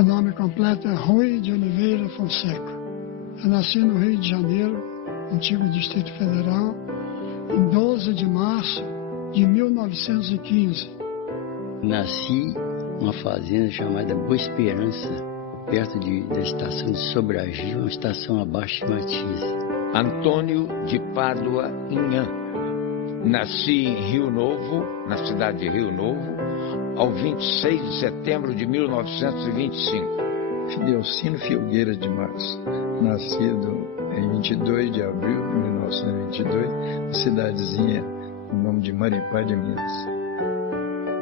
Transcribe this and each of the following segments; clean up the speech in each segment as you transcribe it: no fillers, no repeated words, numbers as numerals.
Meu nome completo é Rui de Oliveira Fonseca. Eu nasci no Rio de Janeiro, antigo Distrito Federal, em 12 de março de 1915. Nasci numa fazenda chamada Boa Esperança, perto da estação de Sobragi, uma estação abaixo de Matias. Antônio de Pádua Inhã. Nasci em Rio Novo, na cidade de Rio Novo, ao 26 de setembro de 1925. Fidelcino Filgueira de Março, nascido em 22 de abril de 1922, na cidadezinha, no nome de Maripá de Minas.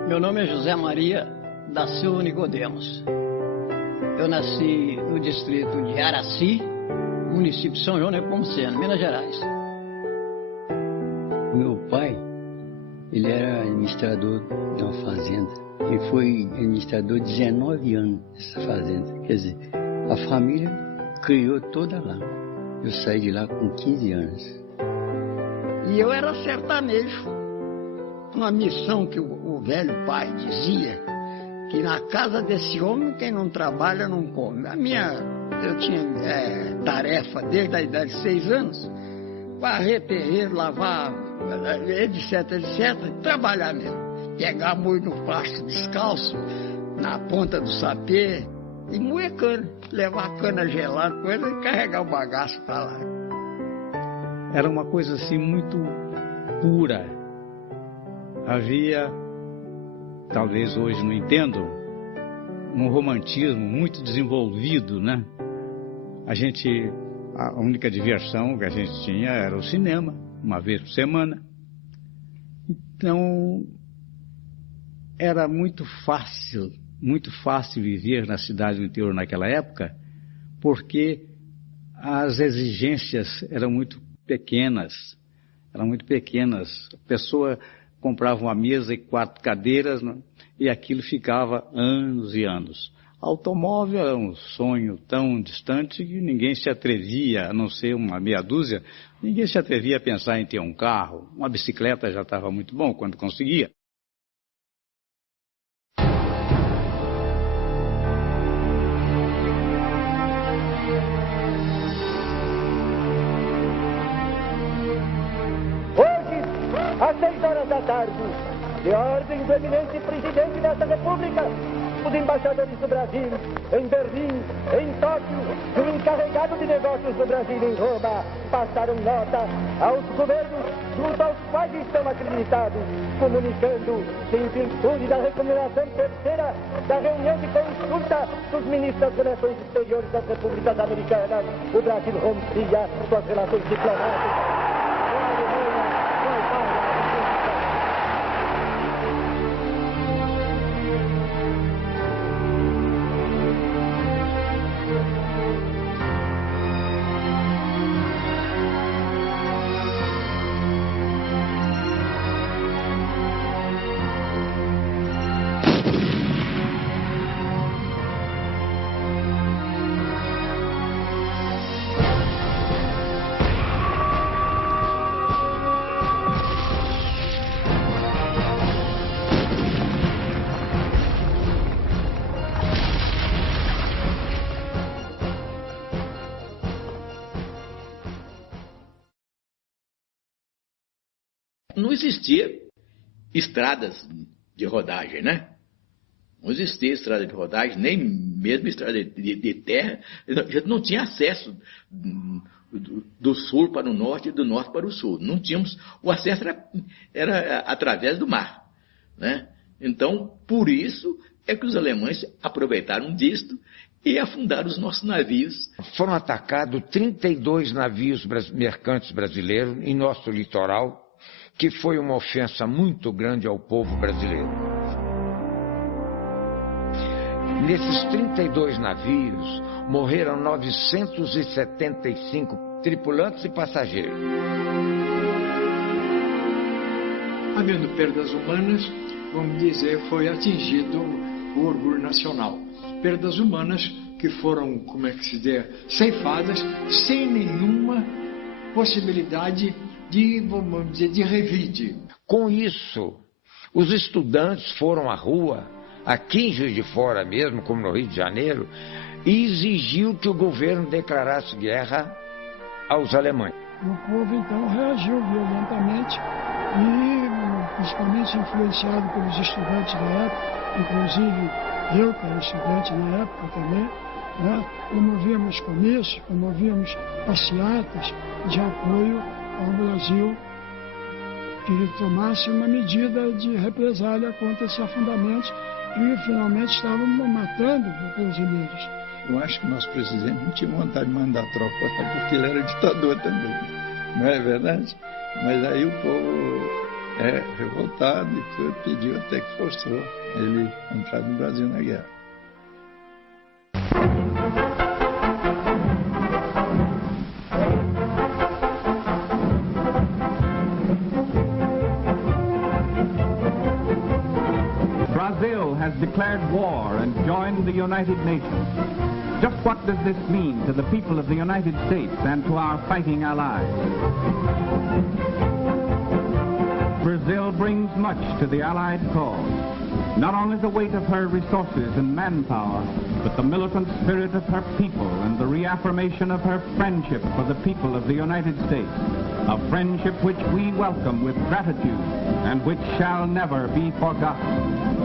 Meu nome é José Maria da Silva Nicodemos. Eu nasci no distrito de Araci, município de São João Nepomuceno, Minas Gerais. Meu pai, ele era administrador de uma fazenda. Ele foi administrador 19 anos dessa fazenda. Quer dizer, a família criou toda lá. Eu saí de lá com 15 anos. E eu era sertanejo. Uma missão que o velho pai dizia, que na casa desse homem quem não trabalha não come. Eu tinha tarefa desde a idade de 6 anos, varrer terreiro, lavar, etc, etc, trabalhar mesmo. Pegar moer no pasto descalço, na ponta do sapê, e moer cana, levar a cana gelada, coisa, e carregar o bagaço para lá. Era uma coisa assim muito pura. Havia, talvez hoje não entendam, um romantismo muito desenvolvido, né? A única diversão que a gente tinha era o cinema, uma vez por semana. Então, era muito fácil viver na cidade do interior naquela época, porque as exigências eram muito pequenas. A pessoa comprava uma mesa e 4 cadeiras, né? E aquilo ficava anos e anos. Automóvel era um sonho tão distante que ninguém se atrevia, a não ser uma meia dúzia, ninguém se atrevia a pensar em ter um carro. Uma bicicleta já estava muito bom quando conseguia. Hoje, às 6 horas da tarde, de ordem do eminente presidente desta república, os embaixadores do Brasil em Berlim, em Tóquio e o encarregado de negócios do Brasil em Roma passaram nota aos governos junto aos quais estão acreditados, comunicando que, em virtude da recomendação terceira da reunião de consulta dos ministros das Relações Exteriores das Repúblicas Americanas, o Brasil rompia suas relações diplomáticas. Não existia estradas de rodagem, né? Não existia estrada de rodagem, nem mesmo estrada de terra. A gente não tinha acesso do sul para o norte e do norte para o sul. Não tínhamos, o acesso era através do mar, né? Então, por isso é que os alemães aproveitaram disto e afundaram os nossos navios. Foram atacados 32 navios mercantes brasileiros em nosso litoral, que foi uma ofensa muito grande ao povo brasileiro. Nesses 32 navios, morreram 975 tripulantes e passageiros. Havendo perdas humanas, vamos dizer, foi atingido o orgulho nacional. Perdas humanas que foram, ceifadas sem nenhuma possibilidade vamos dizer, de revide. Com isso, os estudantes foram à rua aqui em Juiz de Fora mesmo, como no Rio de Janeiro, e exigiu que o governo declarasse guerra aos alemães. O povo então reagiu violentamente e, principalmente influenciado pelos estudantes da época, inclusive eu, que era estudante na época também, né, promovíamos comícios, promovíamos passeatas de apoio ao Brasil, que tomasse uma medida de represália contra esses afundamentos que finalmente estavam matando os brasileiros. Eu acho que o nosso presidente não tinha vontade de mandar tropa, porque ele era ditador também, não é verdade? Mas aí o povo revoltado e tudo, pediu até que forçou ele a entrar no Brasil na guerra. Brazil has declared war and joined the United Nations. Just what does this mean to the people of the United States and to our fighting allies? Brazil brings much to the Allied cause. Not only the weight of her resources and manpower, but the militant spirit of her people and the reaffirmation of her friendship for the people of the United States. A friendship which we welcome with gratitude and which shall never be forgotten.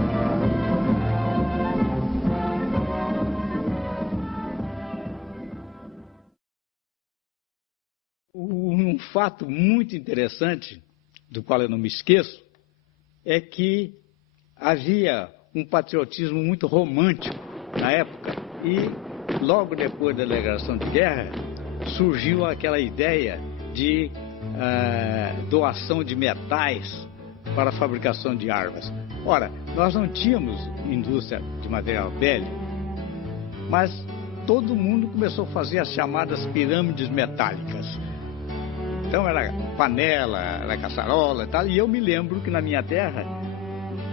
Um fato muito interessante, do qual eu não me esqueço, é que havia um patriotismo muito romântico na época e logo depois da declaração de guerra surgiu aquela ideia de doação de metais para a fabricação de armas. Ora, nós não tínhamos indústria de material bélico, mas todo mundo começou a fazer as chamadas pirâmides metálicas. Então era panela, era caçarola e tal, e eu me lembro que na minha terra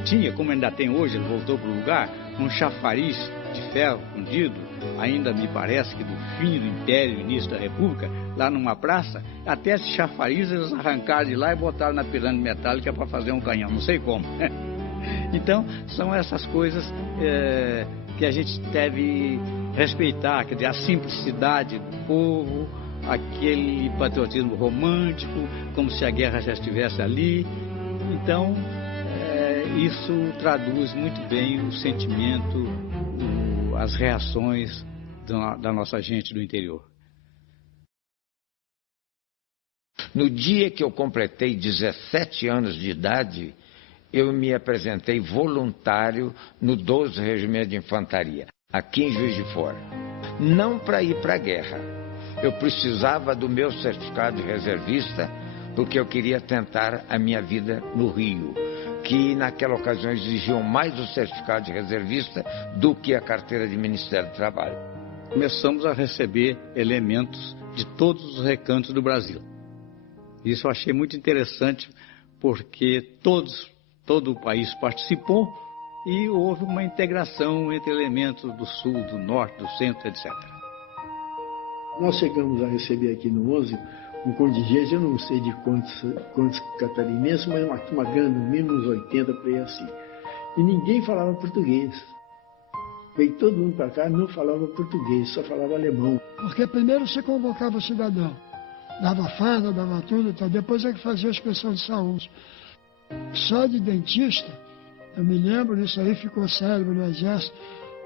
tinha, como ainda tem hoje, ele voltou para o lugar, um chafariz de ferro fundido, ainda me parece que do fim do Império, início da República, lá numa praça, até esse chafariz eles arrancaram de lá e botaram na pirâmide metálica para fazer um canhão, não sei como. Então, são essas coisas que a gente deve respeitar, quer dizer, a simplicidade do povo, aquele patriotismo romântico, como se a guerra já estivesse ali. Então, isso traduz muito bem o sentimento, as reações da nossa gente do interior. No dia que eu completei 17 anos de idade, eu me apresentei voluntário no 12º Regimento de Infantaria, aqui em Juiz de Fora. Não para ir para a guerra. Eu precisava do meu certificado de reservista, porque eu queria tentar a minha vida no Rio, que naquela ocasião exigiam mais o certificado de reservista do que a carteira de Ministério do Trabalho. Começamos a receber elementos de todos os recantos do Brasil. Isso eu achei muito interessante, porque todo o país participou e houve uma integração entre elementos do sul, do norte, do centro, etc. Nós chegamos a receber aqui no 11 um contingente, eu não sei de quantos catarinenses, mas uma grande, no mínimo uns 80 para aí assim. E ninguém falava português. Veio todo mundo para cá, não falava português, só falava alemão. Porque primeiro você convocava o cidadão, dava farda, dava tudo, então depois é que fazia a inspeção de saúde. Só de dentista, eu me lembro, isso aí ficou célebre no Exército,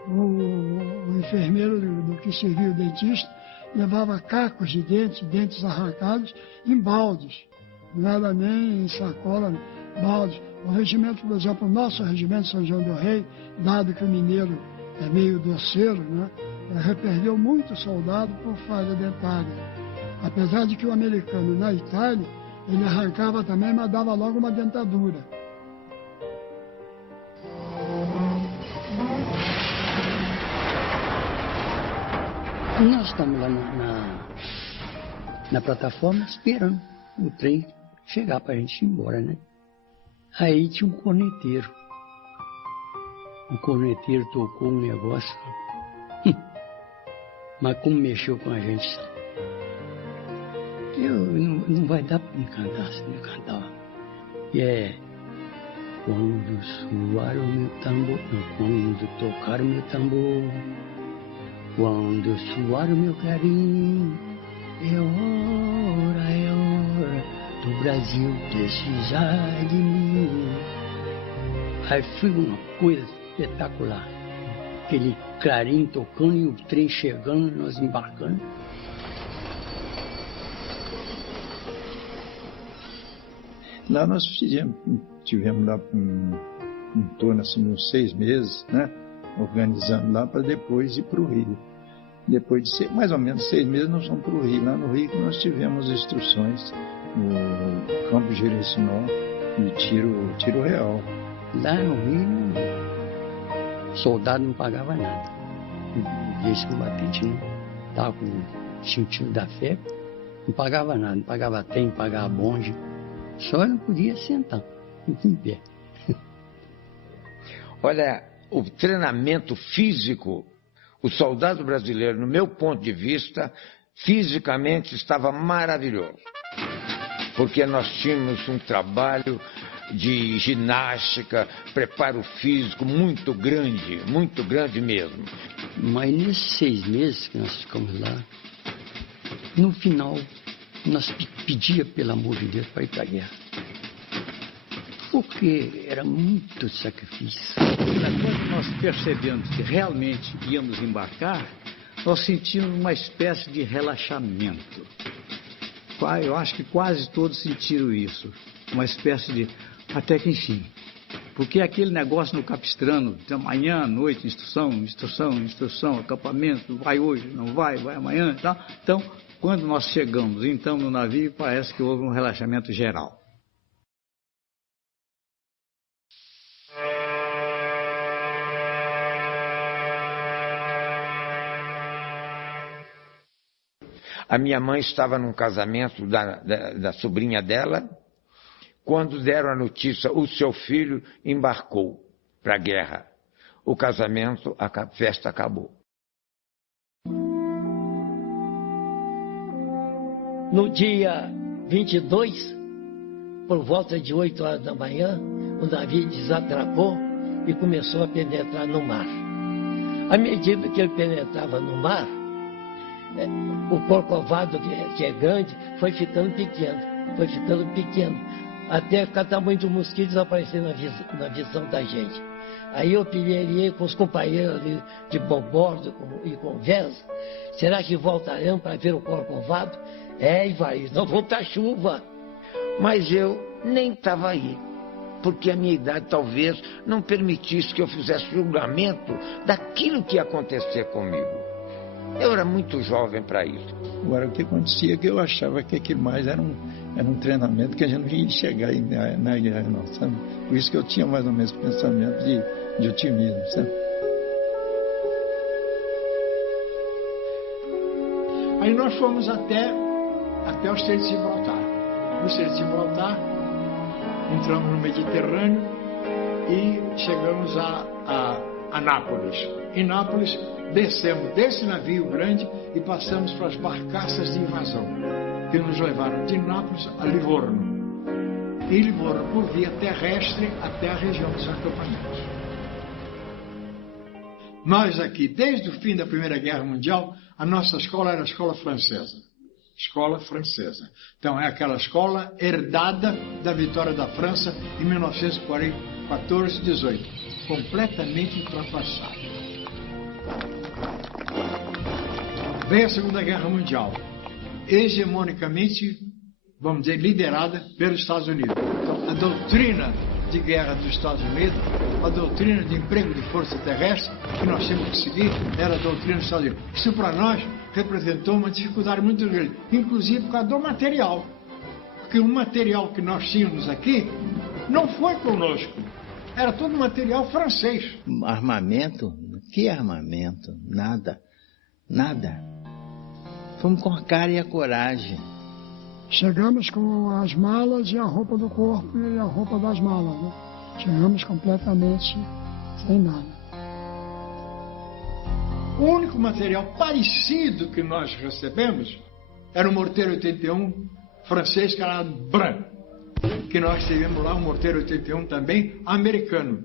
o enfermeiro do que servia o dentista levava cacos de dentes arrancados em baldes, não era nem em sacola, baldes. O regimento, por exemplo, o nosso regimento São João del Rei, dado que o mineiro é meio doceiro, né, perdeu muito soldado por falha dentária. Apesar de que o americano na Itália, ele arrancava também, mas dava logo uma dentadura. Nós estamos lá na plataforma esperando o trem chegar para a gente ir embora, né? Aí tinha um corneteiro. O corneteiro tocou um negócio, mas como mexeu com a gente, não vai dar para me cantar, se me cantar. Quando soar o meu tambor, quando tocar o meu tambor, quando soar o meu clarim, é hora do Brasil precisar de mim. Aí foi uma coisa espetacular. Aquele clarim tocando e o trem chegando, nós embarcando. Lá nós tivemos lá em torno assim, uns 6 meses, né? Organizando lá para depois ir para o Rio. Depois de mais ou menos 6 meses nós fomos para o Rio. Lá no Rio nós tivemos instruções no campo de Jerecinó e tiro real. Lá no Rio, soldado não pagava nada. Esse combatente estava com o sentido da fé, não pagava nada, não pagava trem, não pagava bonde. Só não podia sentar, em pé. Olha, o treinamento físico, o soldado brasileiro, no meu ponto de vista, fisicamente estava maravilhoso. Porque nós tínhamos um trabalho de ginástica, preparo físico muito grande mesmo. Mas nesses 6 meses que nós ficamos lá, no final, nós pedíamos, pelo amor de Deus, para ir para a guerra. Porque era muito sacrifício. Quando nós percebemos que realmente íamos embarcar, nós sentimos uma espécie de relaxamento. Eu acho que quase todos sentiram isso. Uma espécie de... Até que enfim. Porque aquele negócio no Capistrano, de manhã, noite, instrução, acampamento, vai hoje, não vai amanhã e tal. Então, quando nós chegamos então no navio, parece que houve um relaxamento geral. A minha mãe estava num casamento da sobrinha dela. Quando deram a notícia, o seu filho embarcou para a guerra. O casamento, a festa acabou. No dia 22, por volta de 8 horas da manhã, o navio desatracou e começou a penetrar no mar. À medida que ele penetrava no mar, o Corcovado, que é grande, foi ficando pequeno, até ficar tamanho de um mosquito desaparecer na visão da gente. Aí eu pilhei com os companheiros ali de bom-bordo e conversa, será que voltaremos para ver o Corcovado? Ivaí, não vou estar chuva. Mas eu nem estava aí, porque a minha idade talvez não permitisse que eu fizesse julgamento daquilo que ia acontecer comigo. Eu era muito jovem para isso. Agora, o que acontecia é que eu achava que aquilo mais era um treinamento que a gente não ia chegar na guerra, não, sabe? Por isso que eu tinha mais ou menos pensamento de otimismo, sabe? Aí nós fomos até o Estreito de Gibraltar. No Estreito de Gibraltar, entramos no Mediterrâneo e chegamos a Nápoles. Em Nápoles, descemos desse navio grande e passamos para as barcaças de invasão, que nos levaram de Nápoles a Livorno. E Livorno, por via terrestre, até a região dos acampamentos. Nós aqui, desde o fim da Primeira Guerra Mundial, a nossa escola era a escola francesa. Escola francesa. Então, é aquela escola herdada da vitória da França em 1914-18. Completamente ultrapassada. Veio a Segunda Guerra Mundial, hegemonicamente, vamos dizer, liderada pelos Estados Unidos. Então, a doutrina de guerra dos Estados Unidos, a doutrina de emprego de força terrestre, que nós tínhamos que seguir, era a doutrina dos Estados Unidos. Isso, para nós, representou uma dificuldade muito grande, inclusive por causa do material. Porque o material que nós tínhamos aqui não foi conosco. Era todo material francês. Armamento? Que armamento? Nada. Fomos com a cara e a coragem. Chegamos com as malas e a roupa do corpo e a roupa das malas, né? Chegamos completamente sem nada. O único material parecido que nós recebemos era o morteiro 81 francês, que era branco. que nós tivemos lá um morteiro 81 também, americano,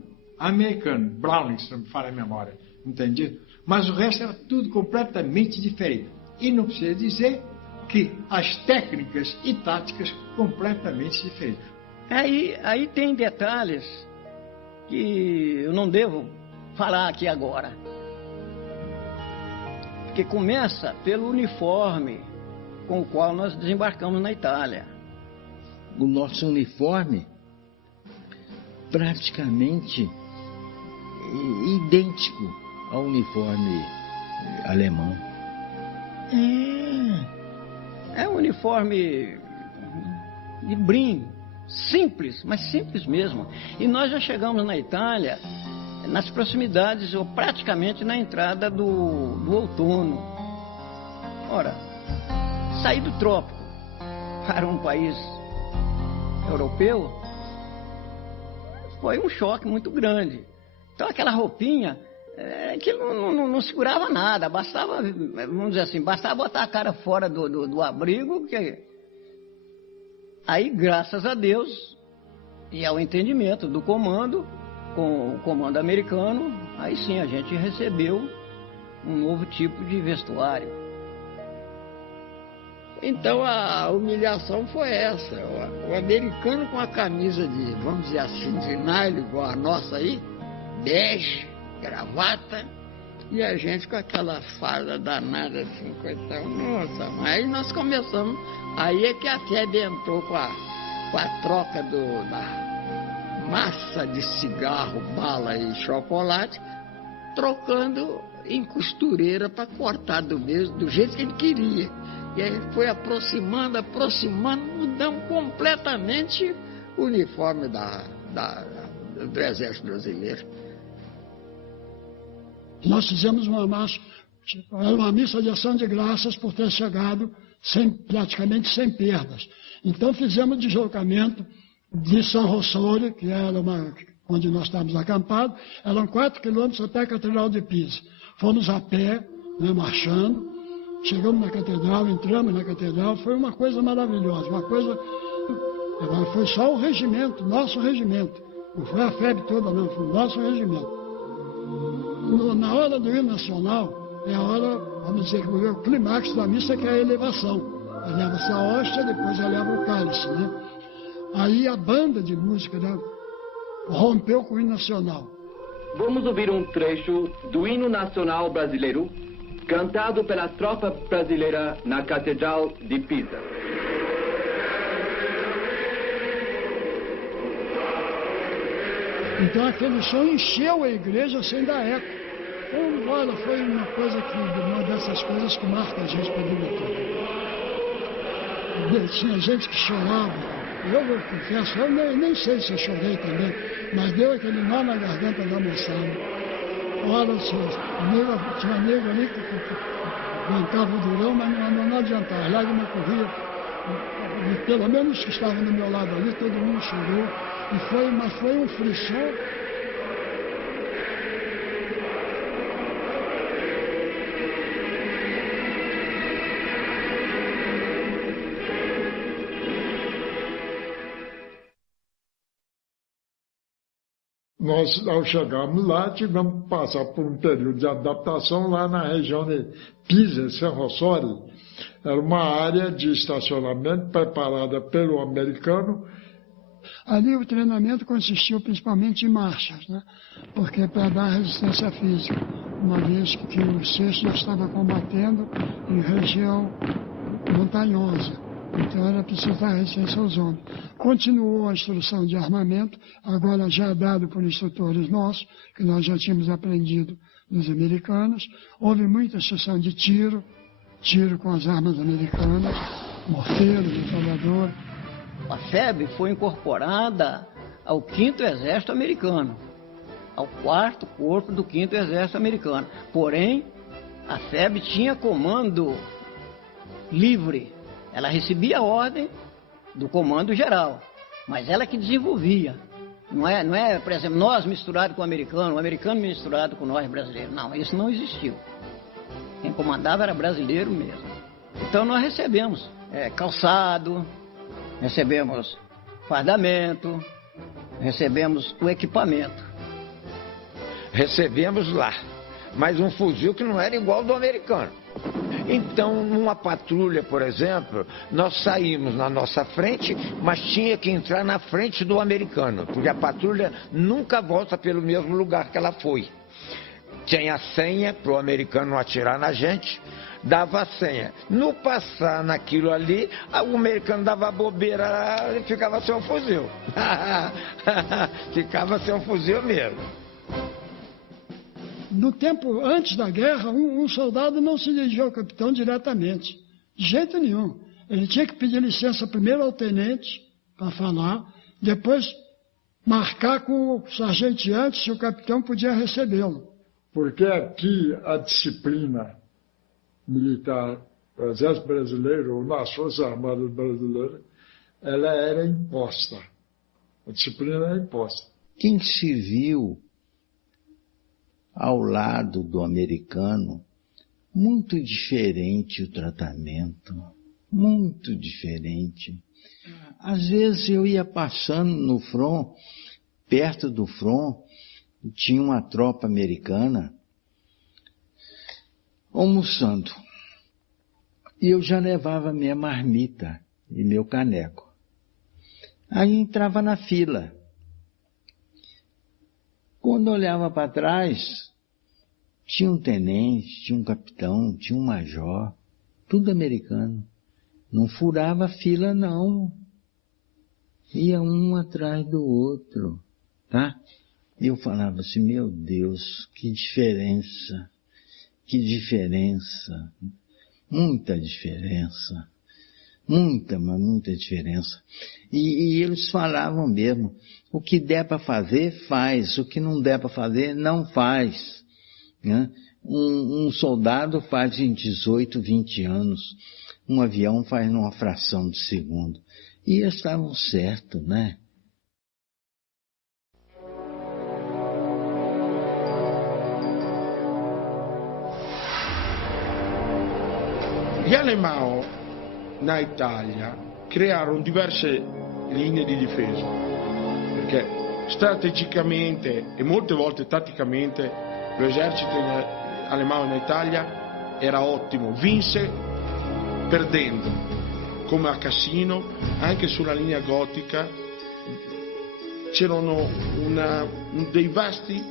Browning, se não me falha a memória, entendi? Mas o resto era tudo completamente diferente. E não precisa dizer que as técnicas e táticas completamente diferentes. Aí tem detalhes que eu não devo falar aqui agora. Porque começa pelo uniforme com o qual nós desembarcamos na Itália. O nosso uniforme praticamente idêntico ao uniforme alemão. É um uniforme de brim, simples, mas simples mesmo. E nós já chegamos na Itália nas proximidades, ou praticamente na entrada do outono. Ora, sair do trópico para um país europeu foi um choque muito grande. Então aquela roupinha que não segurava nada, bastava, vamos dizer assim, bastava botar a cara fora do abrigo, que aí, graças a Deus e ao entendimento do comando, com o comando americano, aí sim a gente recebeu um novo tipo de vestuário. Então a humilhação foi essa. O americano com a camisa de, vamos dizer assim, de nylon, igual a nossa aí, bege, gravata, e a gente com aquela farda danada assim, coitado. Nossa, mas aí nós começamos, aí é que a FEB entrou com a troca da massa de cigarro, bala e chocolate, trocando em costureira para cortar do jeito que ele queria. E aí foi aproximando, mudamos completamente o uniforme do Exército Brasileiro. Nós fizemos uma missa de ação de graças por ter chegado praticamente sem perdas. Então fizemos deslocamento de São Rossore, que era onde nós estávamos acampados, eram 4 quilômetros até a Catedral de Pisa. Fomos a pé, né, marchando, chegamos na Catedral, entramos na Catedral, foi uma coisa maravilhosa, foi só o regimento, nosso regimento, não foi a FEB toda não, foi o nosso regimento. Na hora do hino nacional, é a hora, vamos dizer, o clímax da missa, que é a elevação. Eleva-se a hóstia, depois eleva o cálice, né? Aí a banda de música, né, rompeu com o hino nacional. Vamos ouvir um trecho do hino nacional brasileiro, cantado pela tropa brasileira na Catedral de Pisa. Então aquele som encheu a igreja sem dar eco. Então, olha, foi uma dessas coisas que marca a gente para a vida toda. Tinha gente que chorava. Eu confesso, eu nem sei se eu chorei também, mas deu aquele nó na garganta da moçada. Olha, tinha nego ali que aguentava o durão, mas não adiantava, a lágrima corria. E pelo menos que estavam do meu lado ali, todo mundo chorou. Mas foi um frisson. Nós, ao chegarmos lá, tivemos que passar por um período de adaptação lá na região de Pisa, São Rossore. Era uma área de estacionamento preparada pelo americano. Ali o treinamento consistiu principalmente em marchas, né? Porque para dar resistência física, uma vez que o 6º já estava combatendo em região montanhosa. Então era preciso dar resistência aos homens. Continuou a instrução de armamento, agora já dado por instrutores nossos, que nós já tínhamos aprendido dos americanos. Houve muita instrução de tiro com as armas americanas, morteiro, metralhadora. A FEB foi incorporada ao 5º Exército Americano, ao 4º Corpo do 5º Exército Americano. Porém, a FEB tinha comando livre. Ela recebia a ordem do comando geral, mas ela que desenvolvia. Não é, por exemplo, nós misturado com o americano misturado com nós brasileiros. Não, isso não existiu. Quem comandava era brasileiro mesmo. Então nós recebemos calçado, recebemos fardamento, recebemos o equipamento. Recebemos lá, mas um fuzil que não era igual ao do americano. Então, numa patrulha, por exemplo, nós saímos na nossa frente, mas tinha que entrar na frente do americano, porque a patrulha nunca volta pelo mesmo lugar que ela foi. Tinha a senha para o americano não atirar na gente, dava a senha. No passar naquilo ali, o americano dava bobeira e ficava sem um fuzil. Ficava sem um fuzil mesmo. No tempo antes da guerra, um soldado não se dirigia ao capitão diretamente, de jeito nenhum. Ele tinha que pedir licença primeiro ao tenente para falar, depois marcar com o sargenteante se o capitão podia recebê-lo. Porque aqui a disciplina militar do Exército Brasileiro ou nas Forças Armadas Brasileiras, ela era imposta. A disciplina era imposta. Quem se viu ao lado do americano, muito diferente o tratamento, muito diferente. Às vezes eu ia passando no front, perto do front, tinha uma tropa americana almoçando. E eu já levava minha marmita e meu caneco. Aí entrava na fila. Quando olhava para trás, tinha um tenente, tinha um capitão, tinha um major, tudo americano. Não furava fila, não. Ia um atrás do outro, tá? E eu falava assim, meu Deus, que diferença, muita diferença, mas muita diferença. E eles falavam mesmo, o que der para fazer, faz, o que não der para fazer, não faz. Né? Um soldado faz em 18, 20 anos, um avião faz numa fração de segundo. E eles estavam certos, né? Gli alemão na Italia crearono diverse linee di difesa, perché strategicamente e molte volte tatticamente l'esercito alemão na Italia era ottimo, vinse perdendo, come a Cassino, anche sulla linea gotica c'erano dei vasti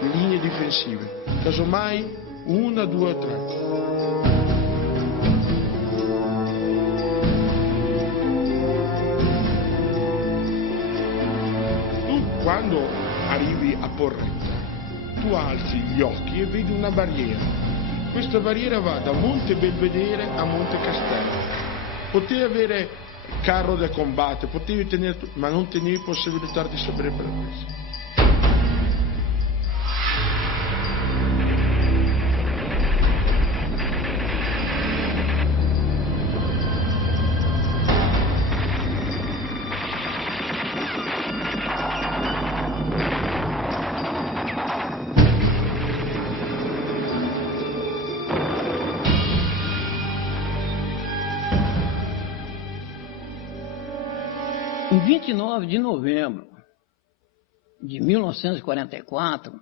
linee difensive, casomai una, due o tre. Quando arrivi a Porretta, tu alzi gli occhi e vedi una barriera. Questa barriera va da Monte Belvedere a Monte Castello. Potevi avere carro da combattere, potevi tenere, ma non tenevi possibilità di sopravvivenza. Em 29 de novembro de 1944,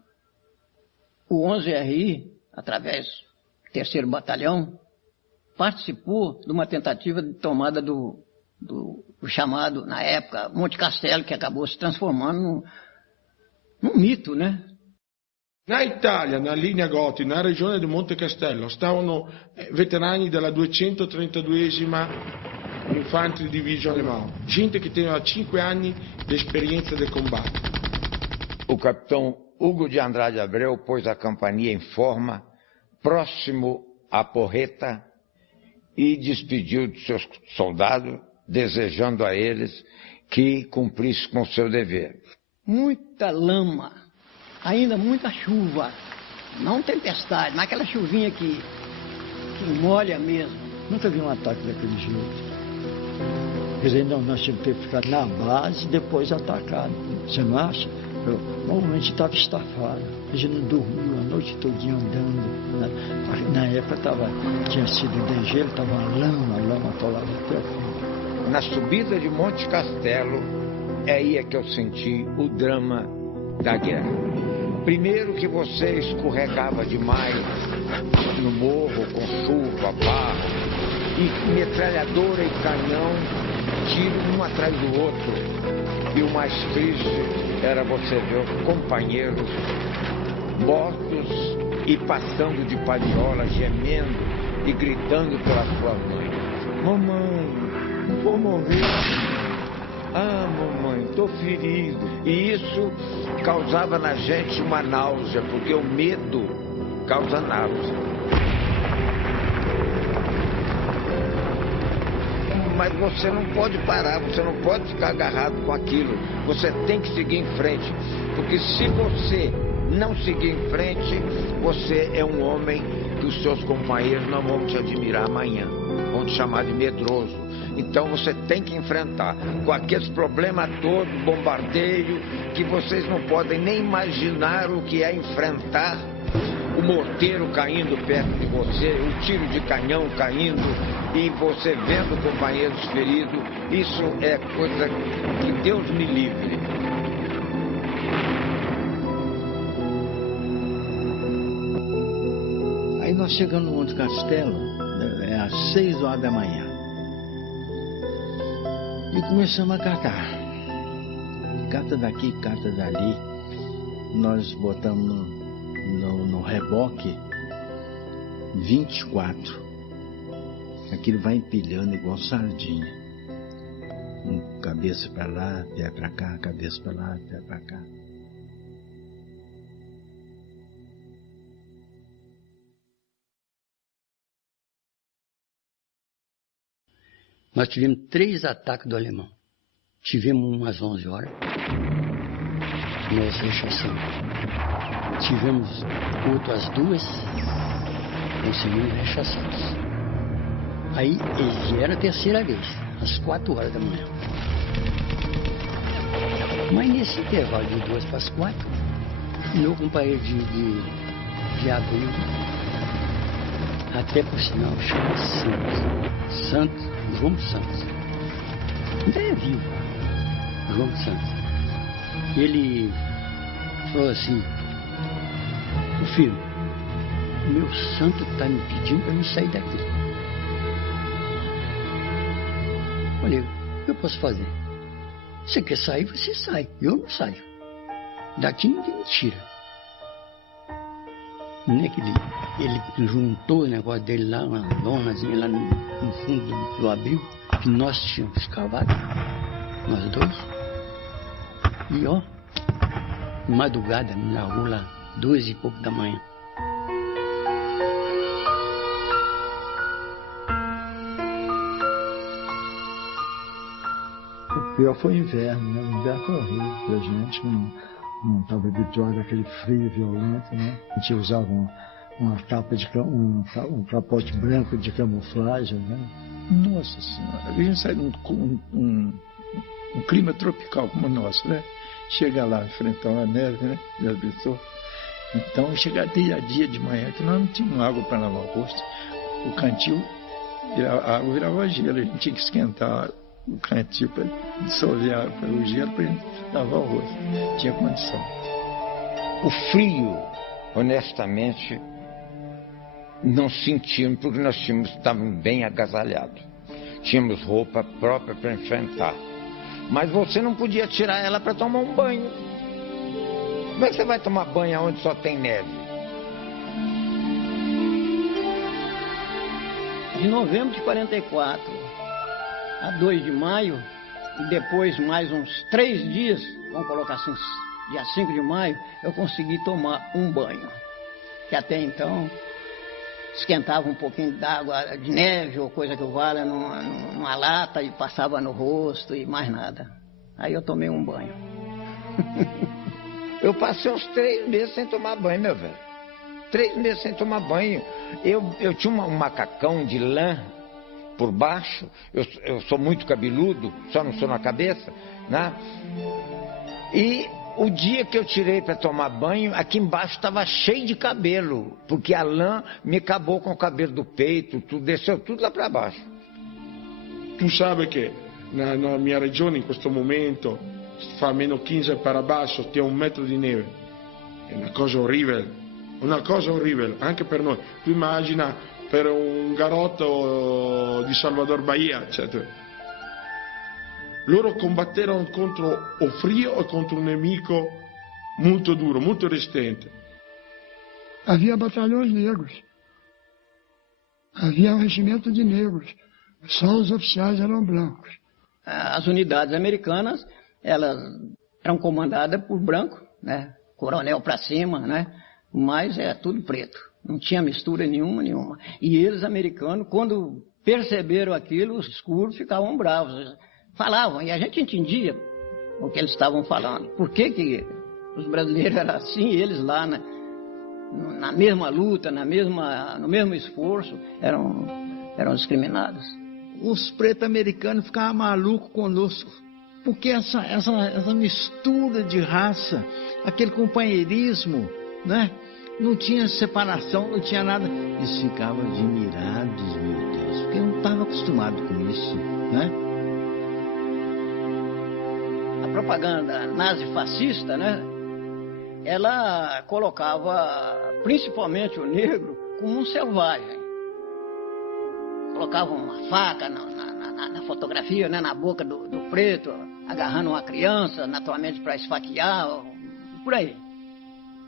o 11RI, através do 3º Batalhão, participou de uma tentativa de tomada do chamado, na época, Monte Castelo, que acabou se transformando num mito, né? Na Italia, na linea Goti, na regione di Monte Castello, stavano veterani della 232esima Infantry Division alemão, gente que tem 5 anni di esperienza del combate. O capitão Hugo de Andrade Abreu pôs a companhia em forma, próximo à Porreta, e despediu de seus soldados, desejando a eles que cumprissem com seu dever. Muita lama, ainda muita chuva, não tempestade, mas aquela chuvinha que molha mesmo. Nunca vi um ataque daquele jeito. Quer dizer, nós tínhamos que ficar na base e depois atacar. Você não acha? Normalmente estava estafado. A gente não dormiu a noite todinha andando. Né? Na época tinha sido degelo, estava lama atolada até o fim. Na subida de Monte Castelo, é aí que eu senti o drama da guerra. Primeiro que você escorregava demais no morro, com chuva, barro, e metralhadora e canhão, tiro um atrás do outro. E o mais triste era você ver os companheiros mortos e passando de palhola, gemendo e gritando pela sua mãe. Mamãe, vou morrer. Ah, mamãe, estou ferido. E isso causava na gente uma náusea, porque o medo causa náusea. Mas você não pode parar, você não pode ficar agarrado com aquilo. Você tem que seguir em frente. Porque se você não seguir em frente, você é um homem que os seus companheiros não vão te admirar amanhã. Vão te chamar de medroso. Então você tem que enfrentar com aqueles problemas todos, bombardeio, que vocês não podem nem imaginar o que é enfrentar. O morteiro caindo perto de você, o tiro de canhão caindo e você vendo companheiros feridos, isso é coisa que Deus me livre. Aí nós chegamos no Monte Castelo, às 6 horas da manhã, e começamos a catar. Cata daqui, cata dali. Nós botamos no reboque 24. Aquilo vai empilhando igual sardinha. Cabeça para lá, pé para cá, cabeça para lá, pé para cá. Nós tivemos 3 ataques do alemão. Tivemos um às 11 horas. Nós rechaçamos. Tivemos outro às 2. Conseguimos rechaçados. Aí eles vieram a terceira vez, às 4 horas da manhã. Mas nesse intervalo de 2 para as 4, meu companheiro de abrigo, até por sinal, chama Santos, João Santos. Ainda é vivo, João Santos. Ele falou assim: "O filho, meu santo está me pedindo para me sair daqui." Olha, o que eu posso fazer? Você quer sair, você sai. Eu não saio. Daqui ninguém me tira. Nem que ele juntou o negócio dele lá, uma lonazinha lá no fundo do abrigo, que nós tínhamos cavado, nós dois. E ó, madrugada, me largou lá, 2 e pouco da manhã. O pior foi o inverno, né? O inverno foi horrível pra gente, não estava habituado àquele frio violento, né? A gente usava uma capa um capote branco de camuflagem, né? Nossa Senhora, a gente sai de um clima tropical como o nosso, né? Chega lá, enfrentar uma neve, né? Já pensou? Então, chegar dia a dia de manhã, que nós não tínhamos água para lavar o rosto. O cantil, a água virava gelo, a gente tinha que esquentar o cantil para dissolver o gelo para a gente lavar o rosto. Tinha condição. O frio, honestamente, não sentimos, porque nós estávamos bem agasalhados. Tínhamos roupa própria para enfrentar. Mas você não podia tirar ela para tomar um banho. Como é que você vai tomar banho onde só tem neve? De novembro de 44 a 2 de maio, e depois mais uns 3 dias, vamos colocar assim, dia 5 de maio, eu consegui tomar um banho. Que até então esquentava um pouquinho d'água de neve ou coisa que eu valha numa lata e passava no rosto e mais nada. Aí eu tomei um banho. Eu passei uns 3 meses sem tomar banho, meu velho. 3 meses sem tomar banho. Eu tinha um macacão de lã por baixo. Eu sou muito cabeludo, só não sou na cabeça, né? E o dia que eu tirei para tomar banho, aqui embaixo estava cheio de cabelo, porque a lã me acabou com o cabelo do peito, tudo, desceu tudo lá para baixo. Tu sabe che nella mia regione in questo momento fa meno 15 para baixo, che è 1 metro di neve. È una cosa orribile, anche per noi. Tu immagina per un garotto di Salvador Bahia, eccetera. Loro combatterono contro o frio e contro un nemico molto duro, molto resistente. Havia batalhões negros. Havia um regimento de negros. Só os oficiais eram brancos. As unidades americanas, elas eram comandadas por branco, né? Coronel para cima, né? Mas é tudo preto. Não tinha mistura nenhuma. E eles, americanos, quando perceberam aquilo, os escuros ficavam bravos. Falavam, e a gente entendia o que eles estavam falando. Por que os brasileiros eram assim e eles lá, né? Na mesma luta, no mesmo esforço, eram discriminados. Os pretos americanos ficavam malucos conosco, porque essa mistura de raça, aquele companheirismo, né? Não tinha separação, não tinha nada. Eles ficavam admirados, meu Deus, porque eu não estava acostumado com isso, né? A propaganda nazi-fascista, né? Ela colocava principalmente o negro como um selvagem. Colocava uma faca na fotografia, né, na boca do preto, agarrando uma criança, naturalmente para esfaquear, por aí.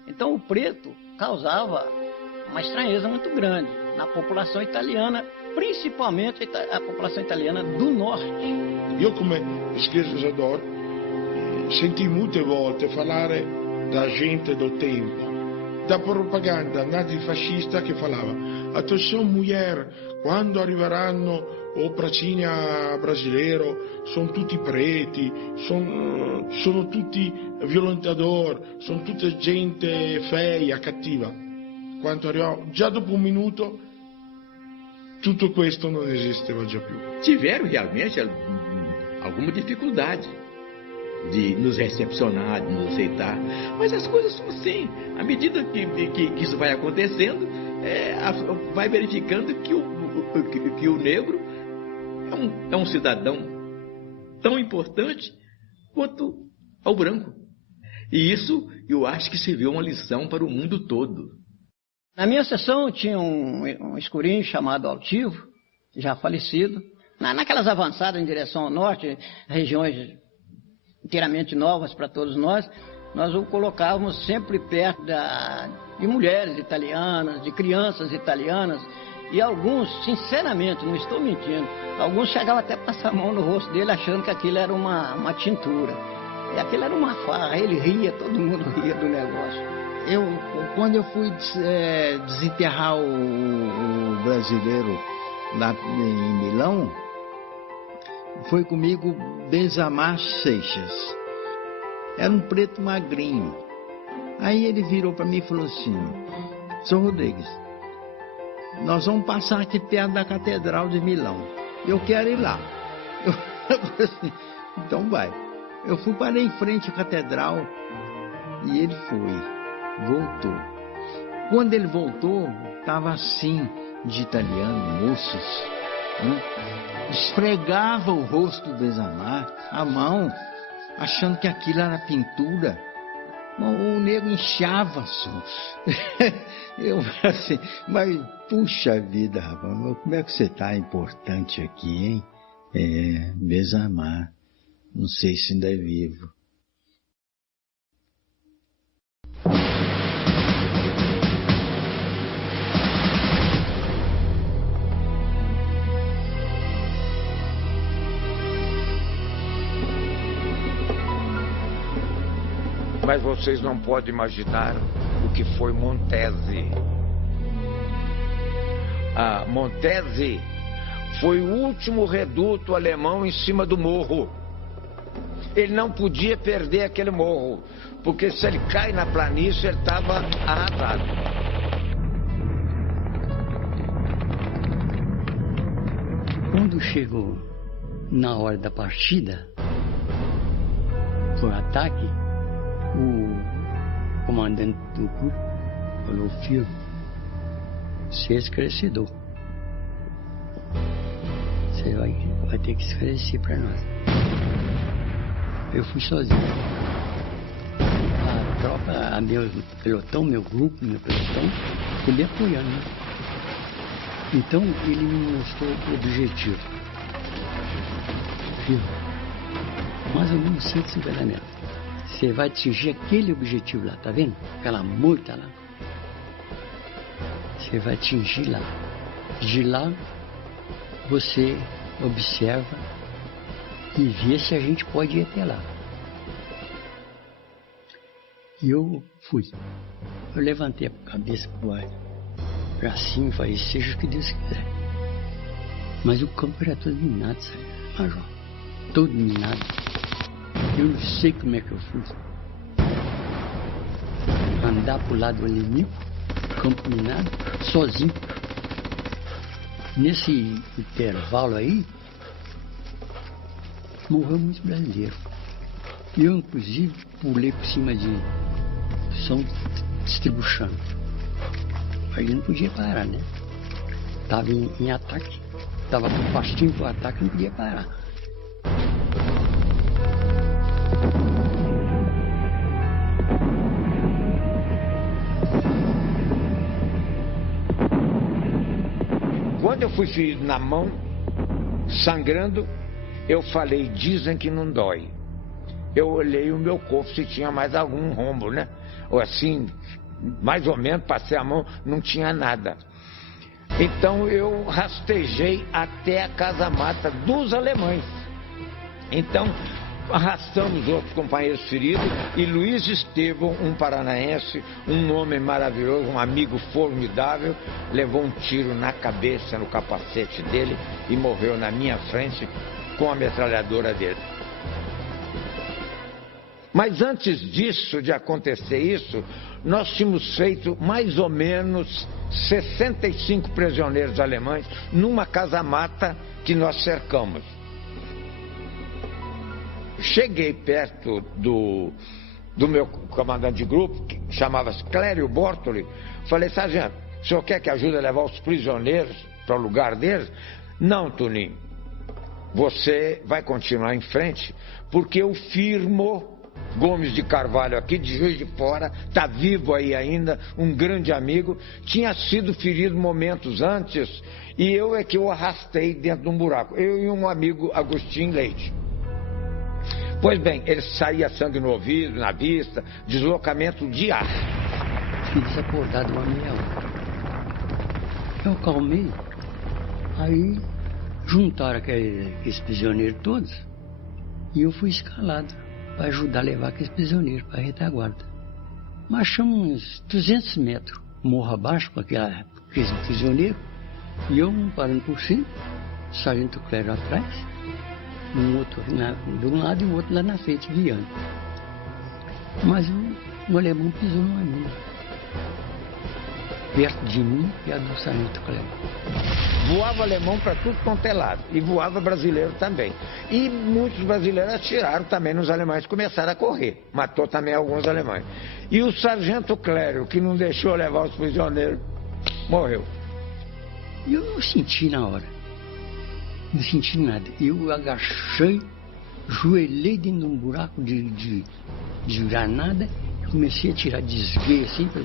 Então o preto causava uma estranheza muito grande na população italiana, principalmente a popolação italiana do norte. Io come pesquisador senti molte volte parlare da gente do tempo, da propaganda nazifascista che falava: attenzione mulher, quando arriveranno o pracinha brasileiro, sono tutti preti, sono tutti violentador, sono tutta gente feia, cattiva. Quando arrivava, già dopo un minuto, tutto questo non esisteva già più. Tiveram realmente alguma dificuldade de nos recepcionar, de nos aceitar, mas as coisas são assim. À medida que isso vai acontecendo, vai verificando que o negro é um cidadão tão importante quanto ao branco. E isso eu acho que serviu uma lição para o mundo todo. Na minha sessão tinha um escurinho chamado Altivo, já falecido. Naquelas avançadas em direção ao norte, regiões inteiramente novas para todos nós o colocávamos sempre perto de mulheres italianas, de crianças italianas, e alguns, sinceramente, não estou mentindo, alguns chegavam até a passar a mão no rosto dele achando que aquilo era uma tintura. E aquilo era uma farra, ele ria, todo mundo ria do negócio. Quando eu fui desenterrar o brasileiro lá em Milão, foi comigo Benjamin Seixas. Era um preto magrinho. Aí ele virou para mim e falou assim: Sr. Rodrigues, nós vamos passar aqui perto da Catedral de Milão. Eu quero ir lá. Eu falei assim, então vai. Eu fui para em frente à Catedral e ele voltou. Quando ele voltou, estava assim, de italiano, moços, né? Esfregava o rosto do Benjamin, a mão, achando que aquilo era pintura. O negro inchava assim. Eu assim, mas puxa vida, rapaz, como é que você está importante aqui, hein? Benjamin, não sei se ainda é vivo. Mas vocês não podem imaginar o que foi Montese. Montese foi o último reduto alemão em cima do morro. Ele não podia perder aquele morro, porque se ele cai na planície, ele estava arrasado. Quando chegou na hora da partida, por ataque, o comandante do grupo falou: filho, você é esclarecedor. Você vai ter que esclarecer para nós. Eu fui sozinho. A tropa, meu pelotão, meu grupo, meu pelotão, ficou me apoiando, né? Então ele me mostrou o objetivo. Filho, mais ou menos 150 metros. Você vai atingir aquele objetivo lá, tá vendo? Aquela murta lá. Você vai atingir lá. De lá, você observa e vê se a gente pode ir até lá. E eu fui. Eu levantei a cabeça para cima e falei, seja o que Deus quiser. Mas o campo era todo minado, sabe, Major? Todo minado. Eu não sei como é que eu fui. Andar pro lado do inimigo, campo minado, sozinho. Nesse intervalo aí, morreu muitos brasileiros. Eu, inclusive, pulei por cima de São Distribuição. Aí não podia parar, né? Estava em ataque. Estava partindo para o ataque, não podia parar. Quando eu fui ferido na mão, sangrando, eu falei, dizem que não dói. Eu olhei o meu corpo se tinha mais algum rombo, né? Ou assim, mais ou menos, passei a mão, não tinha nada. Então eu rastejei até a casa-mata dos alemães. Então arrastamos outros companheiros feridos e Luiz Estevão, um paranaense, um homem maravilhoso, um amigo formidável, levou um tiro na cabeça, no capacete dele e morreu na minha frente com a metralhadora dele. Mas antes disso, de acontecer isso, nós tínhamos feito mais ou menos 65 prisioneiros alemães numa casa-mata que nós cercamos. Cheguei perto do meu comandante de grupo, que chamava-se Clério Bortoli, falei, sargento, o senhor quer que ajude a levar os prisioneiros para o lugar deles? Não, Toninho, você vai continuar em frente, porque o Firmo Gomes de Carvalho aqui de Juiz de Fora, está vivo aí ainda, um grande amigo, tinha sido ferido momentos antes e eu é que o arrastei dentro de um buraco, eu e um amigo Agostinho Leite. Pois bem, ele saía sangue no ouvido, na vista, deslocamento de ar. Fiquei desacordado uma meia hora. Eu acalmei, aí juntaram aqueles prisioneiros todos e eu fui escalado para ajudar a levar aqueles prisioneiros para a retaguarda. Marchamos uns 200 metros, morro abaixo com aqueles prisioneiros, e eu parando por cima, o sargento Clério atrás, um outro de um lado e o outro lá na frente, guiando. Mas o alemão pisou numa mina, perto de mim e a do sargento Clério. Voava alemão para tudo quanto é lado, e voava brasileiro também. E muitos brasileiros atiraram também nos alemães, começaram a correr, matou também alguns alemães. E o sargento Clério, que não deixou levar os prisioneiros, morreu. E eu não senti na hora, não senti nada. Eu agachei, joelhei dentro de um buraco de granada, comecei a tirar, desviei assim, para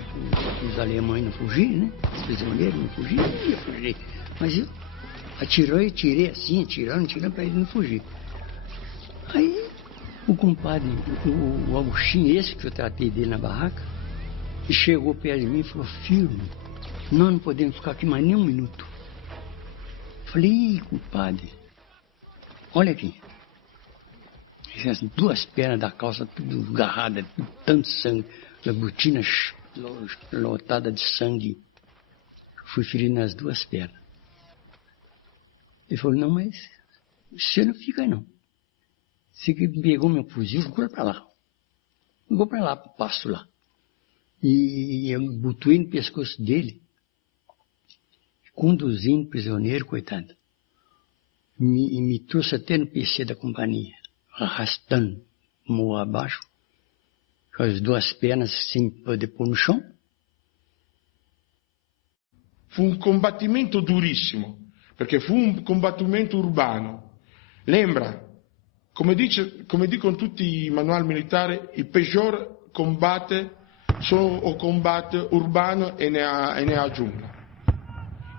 os alemães não fugirem, né? Os prisioneiros não fugirem, eu ia fugir. Mas eu tirei assim, atirando para ele não fugir. Aí o compadre, o Agostinho, esse que eu tratei dele na barraca, que chegou perto de mim e falou, filho, nós não podemos ficar aqui mais nem um minuto. Falei, compadre, olha aqui. As duas pernas da calça tudo agarrada, tanto sangue, a botina lotada de sangue. Fui ferido nas duas pernas. Ele falou, não, mas você não fica não. Você que pegou meu fuzil, ficou para lá. Ficou para lá, pro pasto lá. E eu botuei no pescoço dele, conduzindo o prisioneiro, coitado. Me trouxe até no PC da companhia, arrastando, morro abaixo, com as duas pernas sem poder pôr no chão. Fu un combattimento durissimo, perché fu un combattimento urbano. Lembra come dicono tutti i manuali militari, il peggior combatte urbano e ne ha giungla.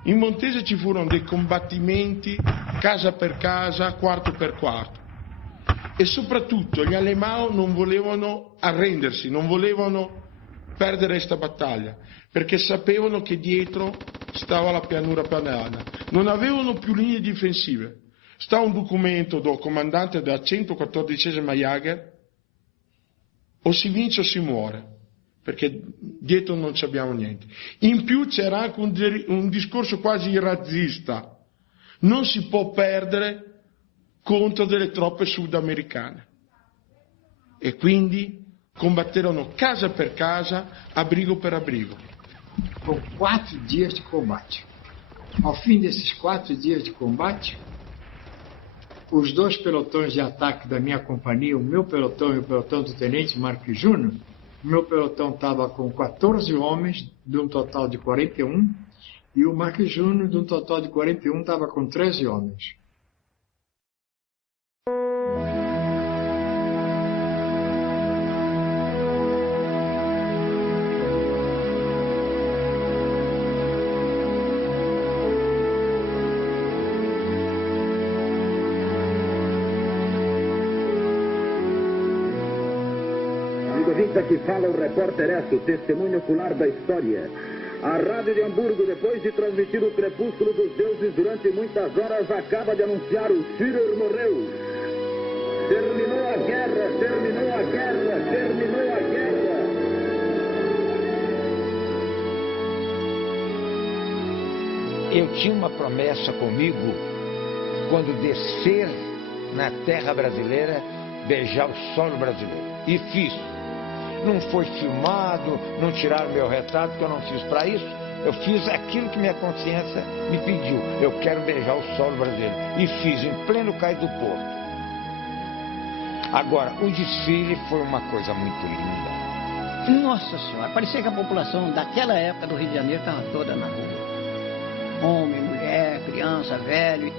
In Montese ci furono dei combattimenti casa per casa, quarto per quarto, e soprattutto gli Alemão non volevano arrendersi, non volevano perdere questa battaglia, perché sapevano che dietro stava la pianura padana, non avevano più linee difensive. Sta un documento del comandante della 114esima Jager: o si vince o si muore, perché dietro non abbiamo niente. In più c'era anche un discorso quasi razzista: non si può perdere contro delle troppe sudamericane. E quindi combatterono casa per casa, abrigo per abrigo. Com 4 dias de combate. Ao fim desses 4 dias de combate, os 2 pelotões de ataque da minha companhia, o meu pelotão e o pelotão do Tenente Marques Júnior, o meu pelotão estava com 14 homens, de um total de 41, e o Marques Júnior, de um total de 41, estava com 13 homens. Aqui fala o repórter Esso, testemunho ocular da história. A Rádio de Hamburgo, depois de transmitir o crepúsculo dos deuses durante muitas horas, acaba de anunciar: o Führer morreu. Terminou a guerra, terminou a guerra, terminou a guerra. Eu tinha uma promessa comigo, quando descer na terra brasileira, beijar o solo brasileiro. E fiz. Não foi filmado, não tiraram meu retrato, porque eu não fiz para isso. Eu fiz aquilo que minha consciência me pediu. Eu quero beijar o solo brasileiro. E fiz em pleno Cais do Porto. Agora, o desfile foi uma coisa muito linda. Nossa Senhora, parecia que a população daquela época do Rio de Janeiro estava toda na rua. Homem, mulher, criança, velho.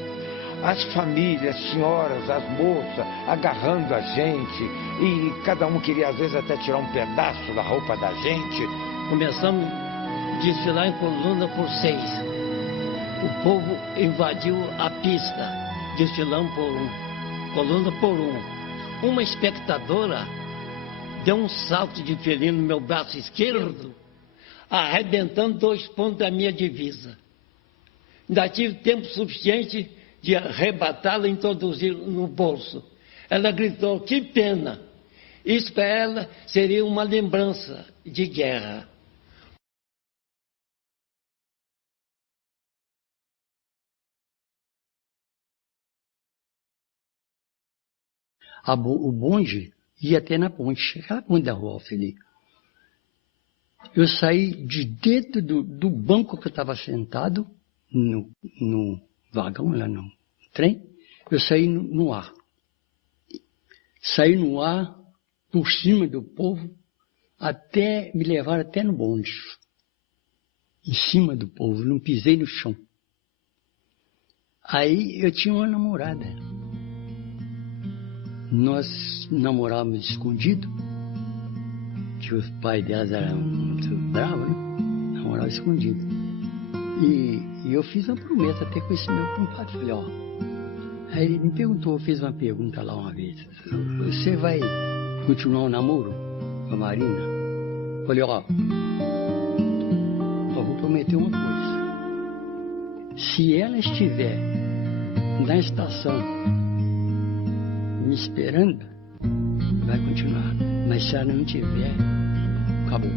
As famílias, as senhoras, as moças, agarrando a gente, e cada um queria às vezes até tirar um pedaço da roupa da gente. Começamos a desfilar em coluna por 6. O povo invadiu a pista, desfilamos por 1, coluna por 1. Uma espectadora deu um salto de felino no meu braço esquerdo, arrebentando 2 pontos da minha divisa. Ainda tive tempo suficiente de arrebatá-la e introduzir no bolso. Ela gritou: que pena! Isso para ela seria uma lembrança de guerra. O bonde ia até na ponte, aquela ponte da Rua Alfeli. Eu saí de dentro do banco que eu estava sentado, no vagão lá no trem, eu saí no ar. Saí no ar, por cima do povo, até me levar até no bonde. Em cima do povo, não pisei no chão. Aí eu tinha uma namorada. Nós namorávamos escondido, que os pais delas eram muito bravos, né? Namorava escondido. E eu fiz uma promessa até com esse meu compadre. Falei, ó. Aí ele me perguntou, fez uma pergunta lá uma vez: você vai continuar o namoro com a Marina? Falei, ó, eu vou prometer uma coisa. Se ela estiver na estação me esperando, vai continuar. Mas se ela não estiver, acabou.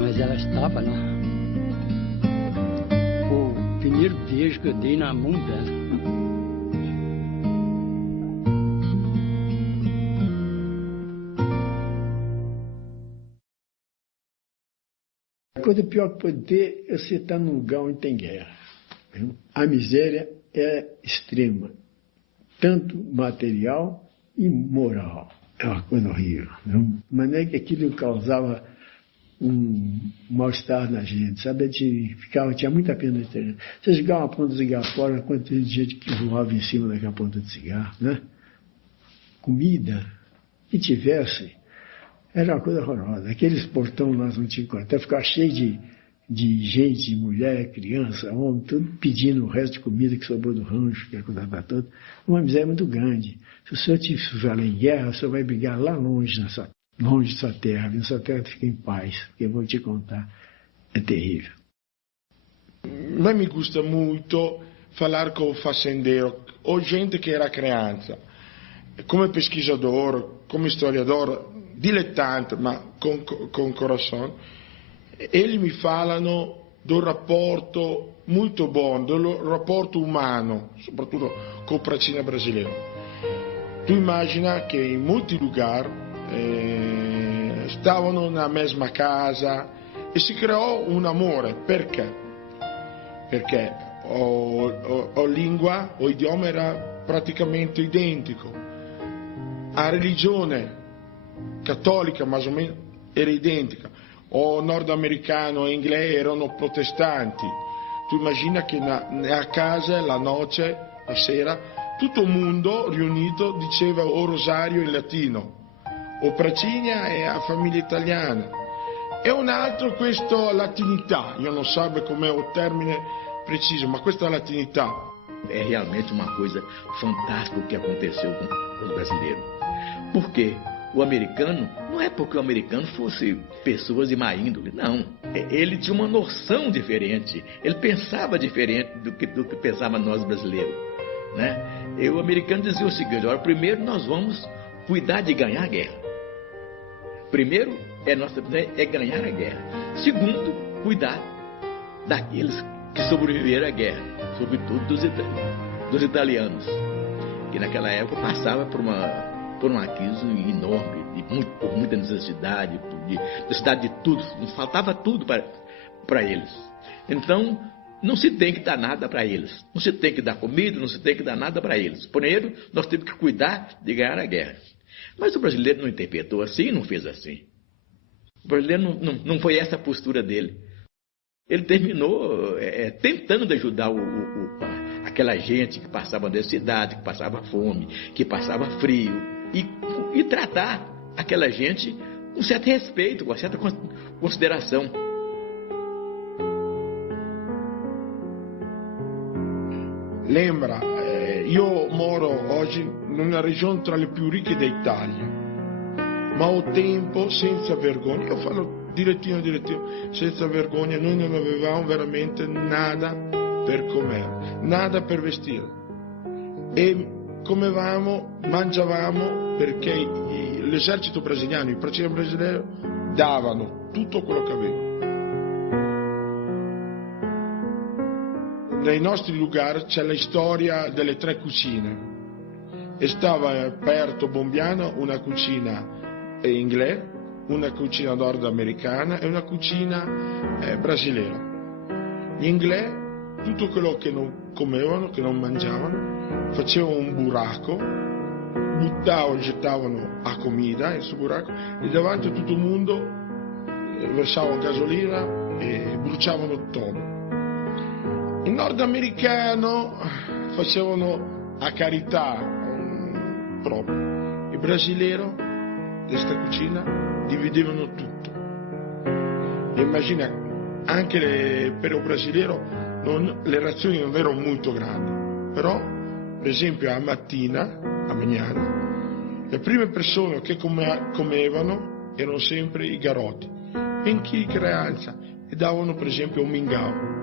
Mas ela estava lá. O primeiro beijo que eu dei na mão dela. A coisa pior que pode ter é você estar num lugar onde tem guerra. A miséria é extrema, tanto material e moral. É uma coisa horrível. Mas não é que aquilo causava um mal-estar na gente, sabe? A gente tinha muita pena de ter. Você jogava uma ponta de cigarro fora, quanto de gente que voava em cima daquela ponta de cigarro, né? comida que tivesse, era uma coisa horrorosa. Aqueles portões nós não tínhamos até ficar cheio de gente, mulher, criança, homem, tudo pedindo o resto de comida que sobrou do rancho, que é a coisa toda. Uma miséria muito grande. Se o senhor estiver em guerra, o senhor vai brigar lá longe de sua terra. Nessa terra fica em paz, porque eu vou te contar, é terrível. A me gusta muito falar com o fazendeiro, ou gente que era criança, come pesquisador, come historiador, dilettante, ma con coração. Eles me falam do rapporto muito bom, do rapporto umano, soprattutto com o praticante brasileiro. Tu immagina che in molti lugar stavano na mesma casa e si creò un amore. Perché? Perché o lingua, o idioma era praticamente identico. A religione cattolica, mais ou menos, era identica. O nordamericano e inglese erano protestanti. Tu immagina che a casa, la noce, la sera, tutto il mondo riunito diceva o rosario in latino, o Pracinha è a famiglia italiana. E un altro, questa latinità, io non so com'è il termine preciso, ma questa latinità. É realmente uma coisa fantástica o que aconteceu com os brasileiros. Por quê? O americano, não é porque o americano fosse pessoas de má índole, não. Ele tinha uma noção diferente, ele pensava diferente do que pensavam nós brasileiros, né? E o americano dizia o seguinte: olha, primeiro nós vamos cuidar de ganhar a guerra. Primeiro é ganhar a guerra. Segundo, cuidar daqueles que sobreviveram à guerra, sobretudo dos italianos, que naquela época passava por uma crise enorme, por muita necessidade, necessidade de tudo, faltava tudo para eles. Então, não se tem que dar nada para eles, não se tem que dar comida, não se tem que dar nada para eles. Primeiro, nós temos que cuidar de ganhar a guerra. Mas o brasileiro não interpretou assim, não fez assim. O brasileiro não foi essa a postura dele. Ele terminou tentando ajudar aquela gente que passava necessidade, que passava fome, que passava frio, e tratar aquela gente com certo respeito, com certa consideração. Lembra, io moro oggi in una regione tra le più ricche d'Italia, ma ho tempo senza vergogna, io farò direttino, senza vergogna, noi non avevamo veramente nada per comer, nada per vestire, e comevamo, mangiavamo, perché l'esercito brasiliano, i praticante brasileiro davano tutto quello che avevano. Nei nostri lugar c'è la storia delle 3 cucine. E stava aperto Bombiano una cucina inglese, una cucina nordamericana e una cucina brasiliana. Gli inglesi, tutto quello che non comevano, che non mangiavano, facevano un buracco, gettavano a comida in questo buracco e davanti a tutto il mondo versavano gasolina e bruciavano tutto. Il nordamericano facevano a carità proprio. Il brasileiro di questa cucina dividevano tutto. E immagina, anche per il brasileiro le razioni non erano molto grandi, però per esempio a mañana, le prime persone che comevano erano sempre i garotti, benché creanza, e davano per esempio un mingau.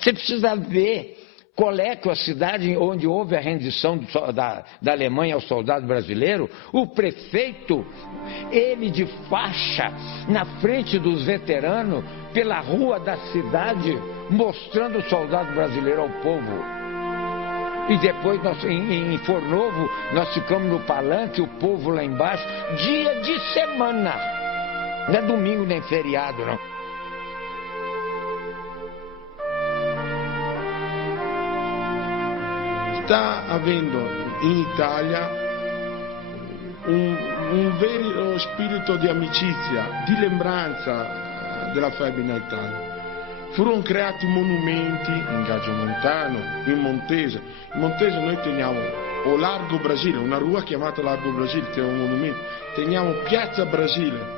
Você precisa ver qual é que a cidade onde houve a rendição da Alemanha ao soldado brasileiro, o prefeito, ele de faixa, na frente dos veteranos, pela rua da cidade, mostrando o soldado brasileiro ao povo. E depois, em Fornovo, nós ficamos no palanque, o povo lá embaixo, dia de semana. Não é domingo nem feriado, não. Sta avendo in Italia un vero spirito di amicizia, di lembranza della femmina Italia. furono creati monumenti in Gaggio Montano, in Montese. In Montese noi teniamo o Largo Brasile, una rua chiamata Largo Brasile, che è un monumento. Teniamo Piazza Brasile.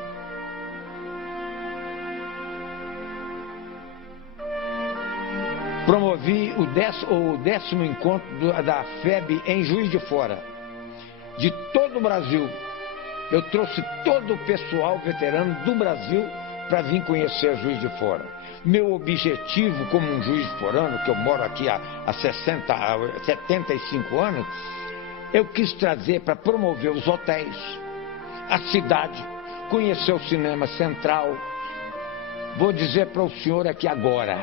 Promovi o 10º encontro da FEB em Juiz de Fora. De todo o Brasil. Eu trouxe todo o pessoal veterano do Brasil para vir conhecer Juiz de Fora. Meu objetivo como um juiz forano, que eu moro aqui há 75 anos, eu quis trazer para promover os hotéis, a cidade, conhecer o cinema central. Vou dizer para o senhor aqui agora,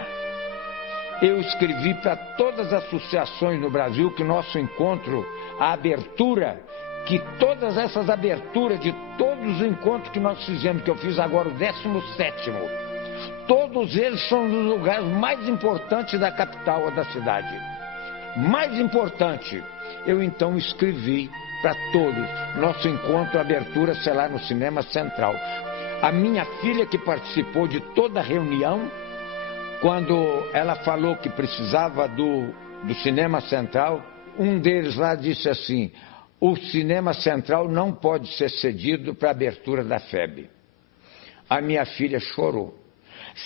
eu escrevi para todas as associações no Brasil que nosso encontro, a abertura, que todas essas aberturas de todos os encontros que nós fizemos, que eu fiz agora o 17º, todos eles são os lugares mais importantes da capital ou da cidade. Mais importante, eu então escrevi para todos, nosso encontro, abertura, sei lá, no Cinema Central. A minha filha que participou de toda a reunião, quando ela falou que precisava do Cinema Central, um deles lá disse assim: o Cinema Central não pode ser cedido para a abertura da FEB. A minha filha chorou.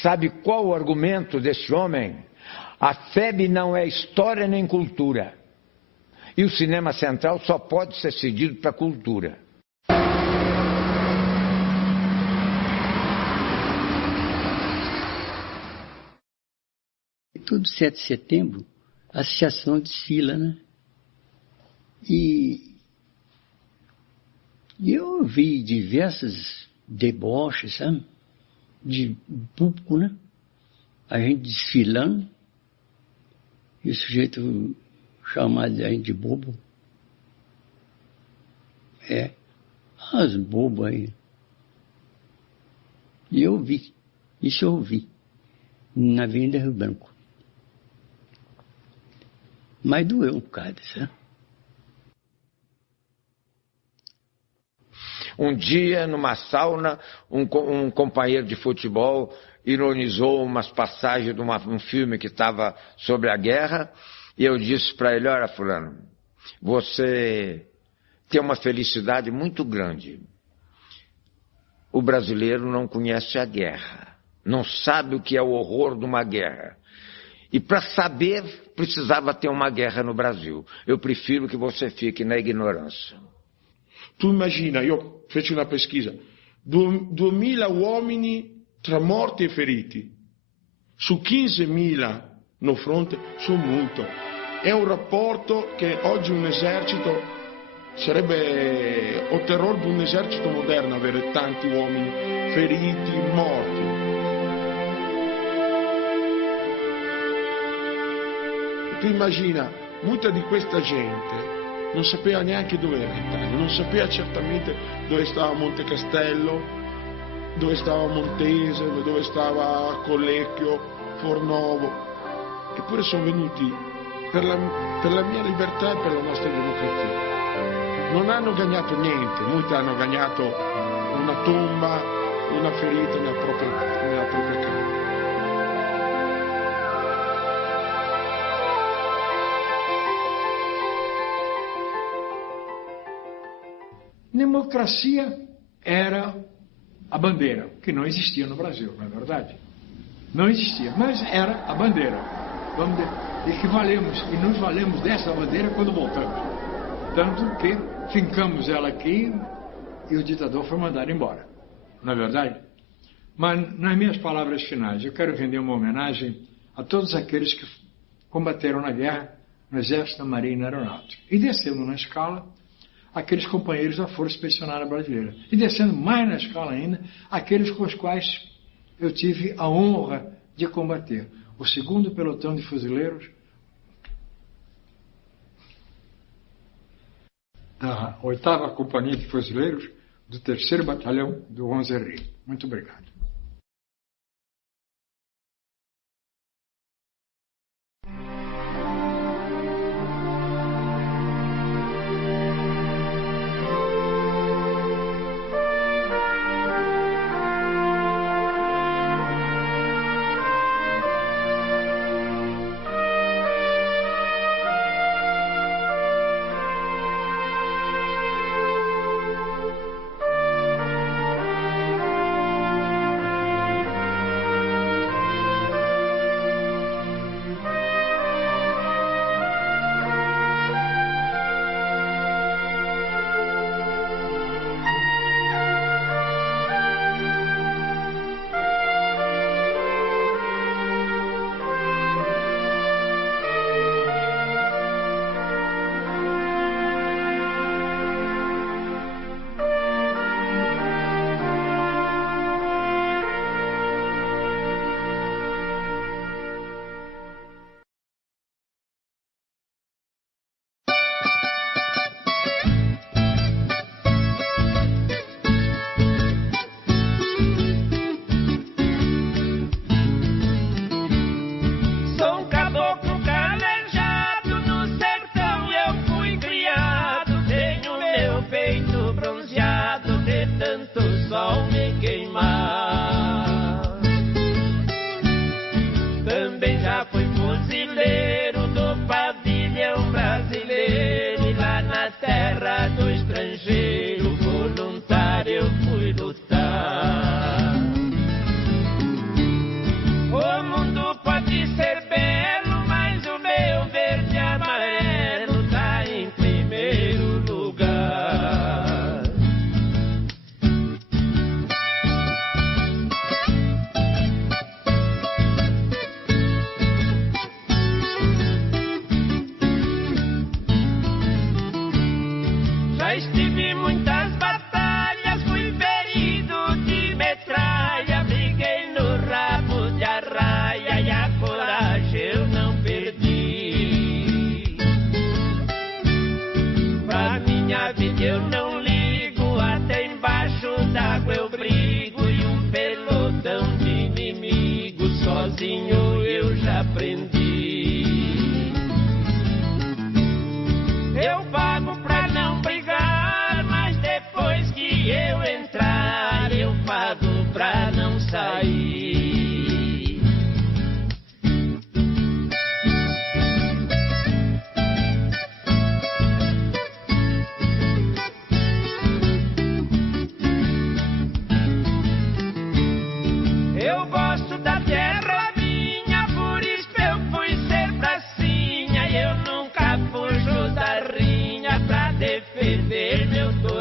Sabe qual o argumento desse homem? A FEB não é história nem cultura. E o Cinema Central só pode ser cedido para a cultura. Todo 7 de setembro, a associação desfila, né? E eu vi diversos deboches, sabe? De público, né? A gente desfilando, e o sujeito chamado a gente de bobo. As bobos aí. E eu vi, isso eu vi, na Avenida Rio Branco. Mas doeu um bocado, sabe? Um dia, numa sauna, um companheiro de futebol ironizou umas passagens de um filme que estava sobre a guerra, e eu disse para ele: olha, fulano, você tem uma felicidade muito grande. O brasileiro não conhece a guerra, não sabe o que é o horror de uma guerra. E para saber, precisava ter uma guerra no Brasil. Eu prefiro que você fique na ignorância. Tu immagina, io feci una pesquisa, 2.000 uomini tra morti e feriti, su 15.000 no fronte, sono molto. È un rapporto che oggi un esercito, sarebbe o terrore di un esercito moderno avere tanti uomini feriti, morti. Tu immagina, molta di questa gente non sapeva neanche dove era l'Italia, non sapeva certamente dove stava Monte Castello, dove stava Montese, dove stava Collecchio, Fornovo, eppure sono venuti per la mia libertà e per la nostra democrazia. Non hanno guadagnato niente, molti hanno guadagnato una tomba, una ferita nella propria casa. Democracia era a bandeira, que não existia no Brasil, não é verdade? Não existia, mas era a bandeira. E nos valemos dessa bandeira quando voltamos. Tanto que fincamos ela aqui e o ditador foi mandado embora, não é verdade? Mas, nas minhas palavras finais, eu quero render uma homenagem a todos aqueles que combateram na guerra no Exército, na Marinha e na Aeronáutica. E descendo na escala, aqueles companheiros da Força Expedicionária Brasileira. E descendo mais na escala ainda, aqueles com os quais eu tive a honra de combater. O 2º Pelotão de Fuzileiros da 8ª Companhia de Fuzileiros do 3º Batalhão do 11 Rio. Muito obrigado.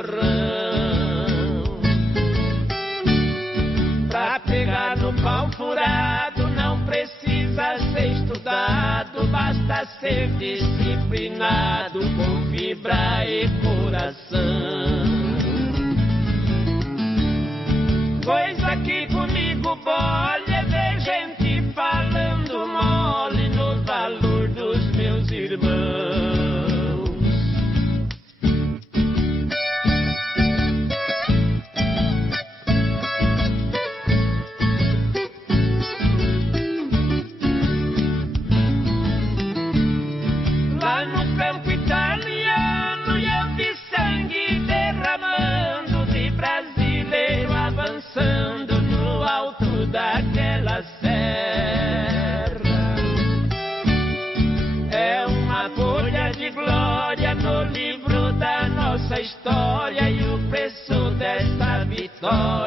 torrão. Pra pegar no pau furado não precisa ser estudado, basta ser disciplinado com fibra e coração. Coisa que comigo bole é ver gente falando mole no valor dos meus irmãos. Lá no campo italiano eu vi sangue derramando, de brasileiro avançando no alto daquela serra. É uma folha de glória no livro da nossa história e o preço desta vitória